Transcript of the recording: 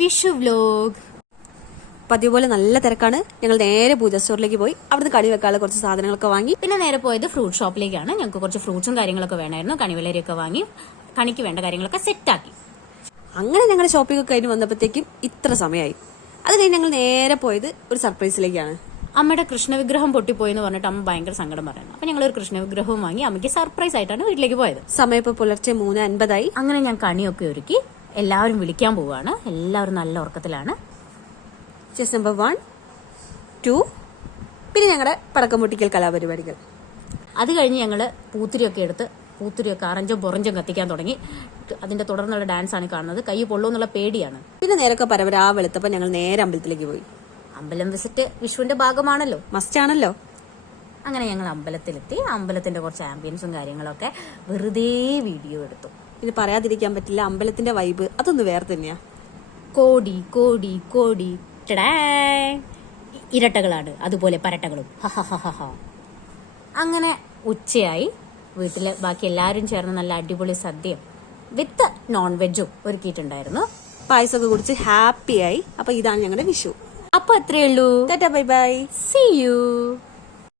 Vishu vlog. പതിവ് പോലെ നല്ല തിരക്കാണ്. ഞങ്ങൾ നേരെ പൂജ സ്റ്റോറിലേക്ക് പോയി. അവിടുന്ന് കണി വെക്കാനുള്ള കുറച്ച് സാധനങ്ങളൊക്കെ വാങ്ങി. പിന്നെ നേരെ പോയത് ഫ്രൂട്ട് ഷോപ്പിലേക്കാണ്. ഞങ്ങൾക്ക് കുറച്ച് ഫ്രൂട്ട്സും കാര്യങ്ങളൊക്കെ വേണമായിരുന്നു. കണിവിലരിയൊക്കെ വാങ്ങി കണിക്ക് വേണ്ട കാര്യങ്ങളൊക്കെ സെറ്റാക്കി. അങ്ങനെ ഞങ്ങൾ ഷോപ്പിംഗ് ഒക്കെ കഴിഞ്ഞ് വന്നപ്പോഴത്തേക്കും ഇത്ര സമയമായി. അത് കഴിഞ്ഞ് ഞങ്ങൾ നേരെ പോയത് ഒരു സർപ്രൈസിലേക്കാണ്. അമ്മയുടെ കൃഷ്ണവിഗ്രഹം പൊട്ടിപ്പോയി എന്ന് പറഞ്ഞിട്ട് അമ്മ ഭയങ്കര സങ്കടം പറയുന്നു. അപ്പൊ ഞങ്ങൾ ഒരു കൃഷ്ണവിഗ്രഹവും വാങ്ങി അമ്മയ്ക്ക് സർപ്രൈസ് ആയിട്ടാണ് വീട്ടിലേക്ക് പോയത്. സമയം ഇപ്പോൾ പുലർച്ചെ മൂന്ന് അൻപതായി. അങ്ങനെ ഞാൻ കണിയൊക്കെ ഒരുക്കി എല്ലാവരും വിളിക്കാൻ പോവുകയാണ് എല്ലാവരും നല്ല ഉറക്കത്തിലാണ്. ചെസ് നമ്പർ വൺ ടു പിന്നെ ഞങ്ങളുടെ പടക്കം പൊട്ടിക്കൽ കലാപരിപാടികൾ. അത് കഴിഞ്ഞ് ഞങ്ങൾ പൂത്തിരിയൊക്കെ എടുത്ത് പൂത്തിരിയൊക്കെ അറഞ്ചും പൊറഞ്ചും കത്തിക്കാൻ തുടങ്ങി. അതിന്റെ തുടർന്നുള്ള ഡാൻസ് ആണ് കാണുന്നത്. കൈ പൊള്ളുന്നുള്ള പേടിയാണ്. പിന്നെ നേരൊക്കെ പരവരാ വെളുത്തപ്പോൾ ഞങ്ങൾ നേരെ അമ്പലത്തിലേക്ക് പോയി. അമ്പലം വിസിറ്റ് വിഷുവിന്റെ ഭാഗമാണല്ലോ. മസ്റ്റ് ആണല്ലോ. അങ്ങനെ ഞങ്ങൾ അമ്പലത്തിലെത്തി. അമ്പലത്തിന്റെ കുറച്ച് ആംബിയൻസും കാര്യങ്ങളൊക്കെ വെറുതെ വീഡിയോ എടുത്തു. ഇത് പറയാതിരിക്കാൻ പറ്റില്ല. അമ്പലത്തിന്റെ വൈബ് അതൊന്ന് വേറെ തന്നെയാ. കോടി കോടി കോടി. ടടാ. ഇരട്ടകളാണ്. അതുപോലെ പരട്ടകളും. അങ്ങനെ ഉച്ചയായി. വീട്ടിൽ ബാക്കി എല്ലാരും ചേർന്ന് നല്ല അടിപൊളി സദ്യയും വിത്ത് നോൺ വെജും ഒരുക്കിയിട്ടുണ്ടായിരുന്നു. പായസമൊക്കെ കുടിച്ച് ഹാപ്പിയായി അപ്പൊ ഇതാണ് ഞങ്ങളുടെ വിഷു. അപ്പൊ അത്രേ ഉള്ളൂ. Bye bye. C U